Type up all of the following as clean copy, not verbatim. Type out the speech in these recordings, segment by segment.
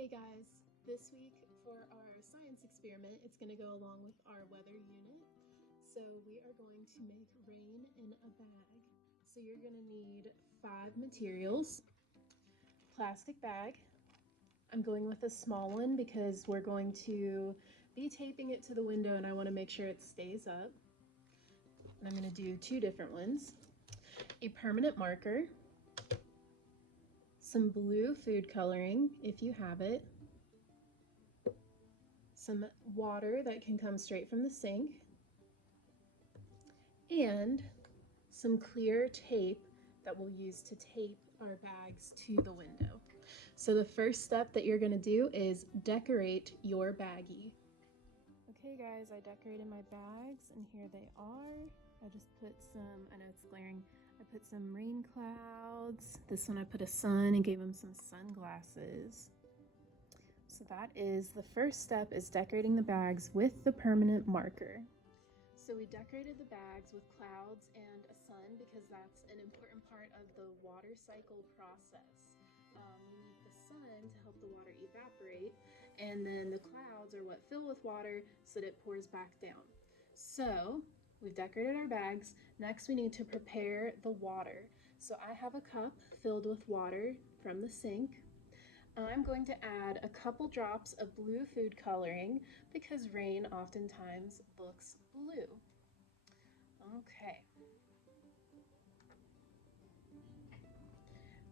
Hey guys, this week for our science experiment, it's going to go along with our weather unit. So we are going to make rain in a bag. So you're going to need 5 materials. Plastic bag. I'm going with a small one because we're going to be taping it to the window and I want to make sure it stays up. And I'm going to do 2 different ones. A permanent marker. Some blue food coloring if you have it. Some water that can come straight from the sink, and some clear tape that we'll use to tape our bags to the window. So the first step that you're going to do is decorate your baggie. Okay guys, I decorated my bags and here they are. I just put some, I know it's glaring, I put some rain clouds. This one I put a sun and gave him some sunglasses. So that is the first step, is decorating the bags with the permanent marker. So we decorated the bags with clouds and a sun because that's an important part of the water cycle process. You need the sun to help the water evaporate, and then the clouds are what fill with water so that it pours back down. So we've decorated our bags. Next we need to prepare the water. So I have a cup filled with water from the sink. I'm going to add a couple drops of blue food coloring because rain oftentimes looks blue. Okay.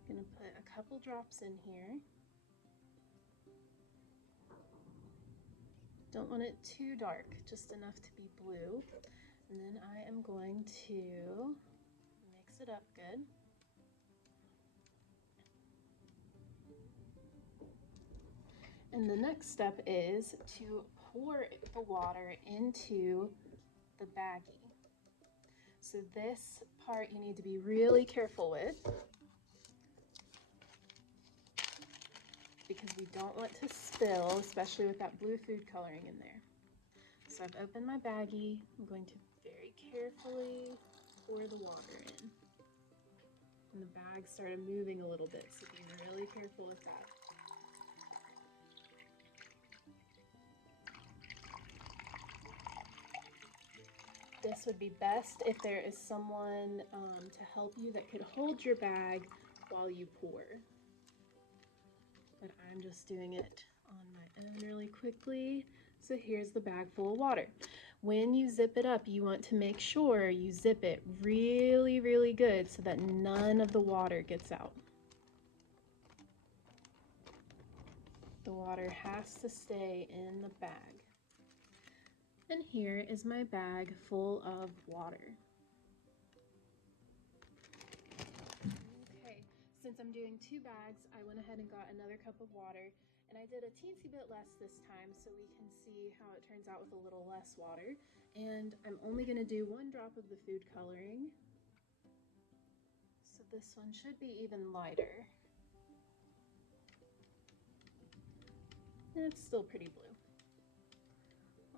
I'm going to put a couple drops in here. Don't want it too dark, just enough to be blue. And then I am going to mix it up good. And the next step is to pour the water into the baggie. So this part you need to be really careful with because we don't want to spill, especially with that blue food coloring in there. So I've opened my baggie. I'm going to very carefully pour the water in. And the bag started moving a little bit, so be really careful with that. This would be best if there is someone to help you that could hold your bag while you pour. But I'm just doing it on my own really quickly. So here's the bag full of water. When you zip it up, you want to make sure you zip it really, really good so that none of the water gets out. The water has to stay in the bag. And here is my bag full of water. Okay, since I'm doing 2 bags, I went ahead and got another cup of water, and I did a teensy bit less this time so we can see how it turns out with a little less water. And I'm only going to do 1 drop of the food coloring. So this one should be even lighter. It's still pretty blue.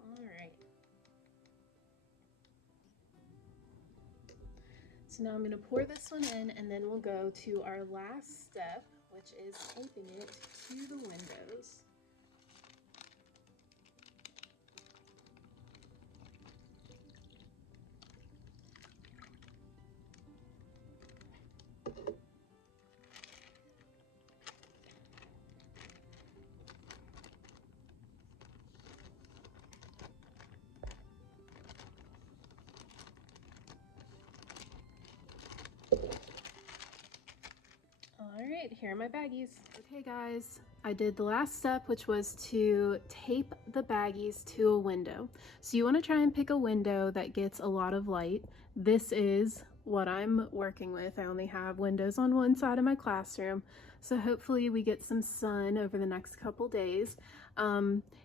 All right. So now I'm going to pour this one in, and then we'll go to our last step, which is taping it to the windows. Alright, here are my baggies. Okay guys, I did the last step, which was to tape the baggies to a window. So you want to try and pick a window that gets a lot of light. This is what I'm working with. I only have windows on one side of my classroom, so hopefully we get some sun over the next couple days.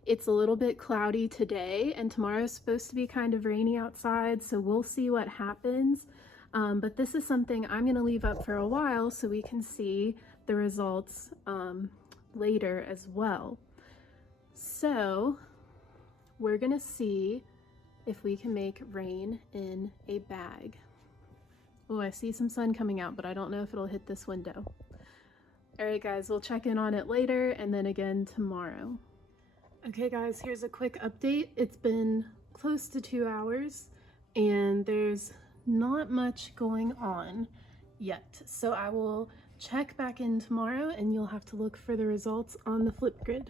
It's a little bit cloudy today, and tomorrow's supposed to be kind of rainy outside, so we'll see what happens. But this is something I'm going to leave up for a while so we can see the results later as well. So we're going to see if we can make rain in a bag. Oh, I see some sun coming out, but I don't know if it'll hit this window. All right, guys, we'll check in on it later and then again tomorrow. Okay, guys, here's a quick update. It's been close to 2 hours and there's not much going on yet. So I will check back in tomorrow and you'll have to look for the results on the Flipgrid.